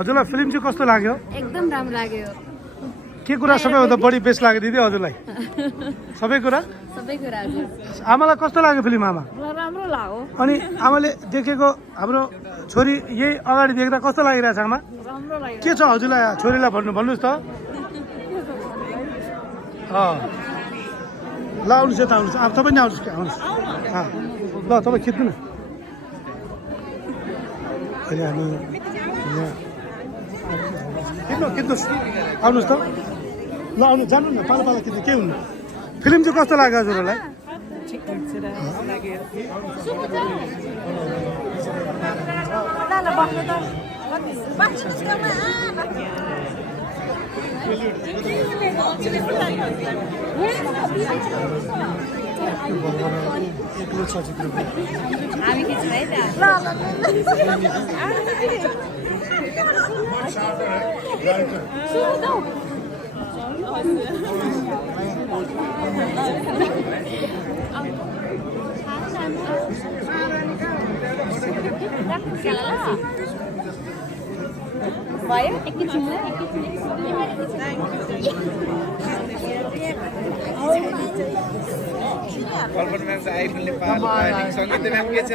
हजुरलाई फिल्म चाहिँ कस्तो लाग्यो? एकदम राम्रो लाग्यो। के कुरा सबैभन्दा बढी बेस्ट लाग्यो दिदी हजुरलाई? सबै कुरा? सबै कुरा हजुर। आमालाई कस्तो लाग्यो फिल्म आमा? राम्रो लाग्यो। अनि आमाले देखेको हाम्रो छोरी यही अगाडि देख्दा कस्तो लागिरहेछ आमा? राम्रो लाग्यो। के छ हजुरलाई छोरीलाई भन्नुहोस् त। ल आउनुहोस् यता आउनुहोस्। अब तपाईँ नै आउनुहोस् कि आउनुहोस्। ल तपाईँ खिच्नु न। अहिले हामी यहाँ खिच्नुहोस् आउनुहोस् त। ल आउनु जानु न पाला पाला खिच्नु के हुनु। फिल्म चाहिँ कस्तो लाग्यो हजुरहरूलाई? भयो एकैछिन कल्पना म्याम चाहिँ आइफोनले पार्लिङ सङ्गीत म्याम के छ